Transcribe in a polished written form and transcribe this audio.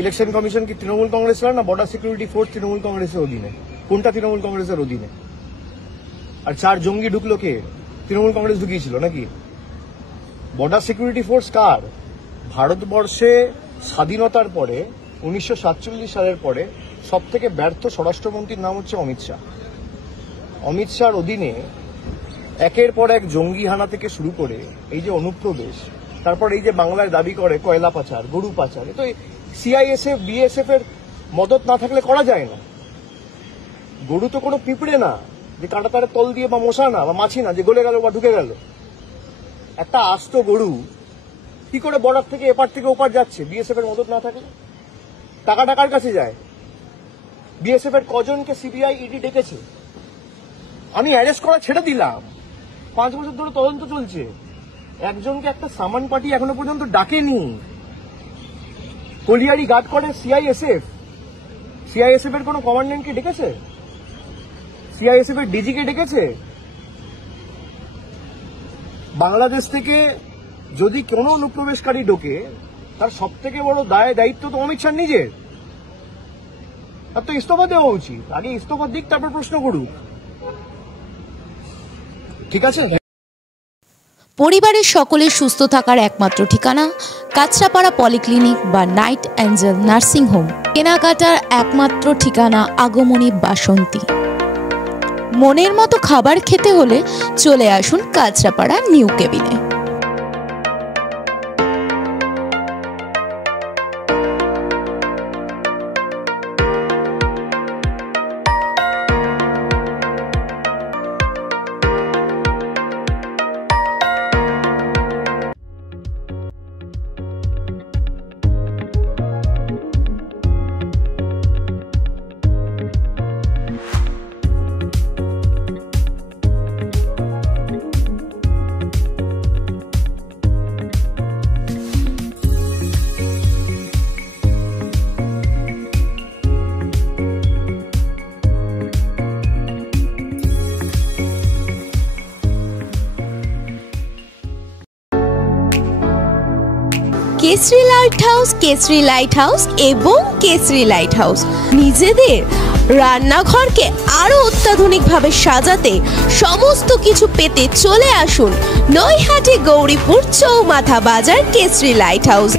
Election commission কি তৃণমূল কংগ্রেসের না বর্ডার সিকিউরিটি ফোর্স তৃণমূল কংগ্রেসের অধীনে? কোনটা তৃণমূল কংগ্রেসের অধীনে? আর 4 জঙ্গি ঢুকলো কে? তৃণমূল কংগ্রেস ঢুকিয়েছিল নাকি? বর্ডার সিকিউরিটি ফোর্স কার? ভারতবর্ষে স্বাধীনতার পরে 1947 সালের পরে সব থেকে ব্যর্থ স্বরাষ্ট্রমন্ত্রীর নাম হচ্ছে অমিত শাহ। অমিত শাহর অধীনে একের পর এক জঙ্গি হানা থেকে শুরু করে এই যে অনুপ্রবেশ, তারপর এই যে বাংলায় দাবি করে কয়লা পাচার, গরু পাচার, তো সিআইএসএফ বিএসএফ এর মদত না থাকলে করা যায় না। গরু তো কোনো পিঁপড়ে না যে কাঁটা তারে তল দিয়ে, বা মশা না বা মাছি না যে গলে গেল বা ঢুকে গেল। একটা আস্ত গরু কি করে বর্ডার থেকে এপার থেকে ওপার যাচ্ছে বিএসএফ এর মদত না থাকলে? টাকা টাকার কাছে যায়। বিএসএফ এর কজনকে সিবিআই ইডি ডেকেছে, আমি অ্যারেস্ট করা ছেড়ে দিলাম, 5 বছর ধরে তদন্ত চলছে, একজনকে একটা সামান পার্টি এখনো পর্যন্ত ডাকেনি। কলিয়ারি গার্ড করে সিআইএসএফ, সিআইএসএফ এর কোন কমান্ডেন্টকে ডেকেছে? সিআইএসএফ এর ডিজি কে ডেকেছে? বাংলাদেশ থেকে যদি কোনো অনুপ্রবেশকারী ঢোকে তার সব থেকে বড় দায়িত্ব তো অমিত শাহ নিজের। তার তো ইস্তফা দেওয়া উচিত। আগে ইস্তফা দিক, তারপর প্রশ্ন করুক। ঠিক আছে। পরিবারের সকলের সুস্থ থাকার একমাত্র ঠিকানা কাঁচরাপাড়া পলিক্লিনিক বা নাইট অ্যাঞ্জেল নার্সিং হোম। কেনাকাটার একমাত্র ঠিকানা আগমনী বাসন্তী। মনের মতো খাবার খেতে হলে চলে আসুন কাঁচরাপাড়া নিউ কেবিনে। Kesari light house, Kesari light house এবং কেসরি লাইট হাউস নিজেদের রান্নাঘরকে আরো অত্যাধুনিকভাবে সাজাতে, সমস্ত কিছু পেতে চলে আসুন নৈহাটি গৌরীপুর চৌমাথা বাজার কেসরি লাইট হাউস।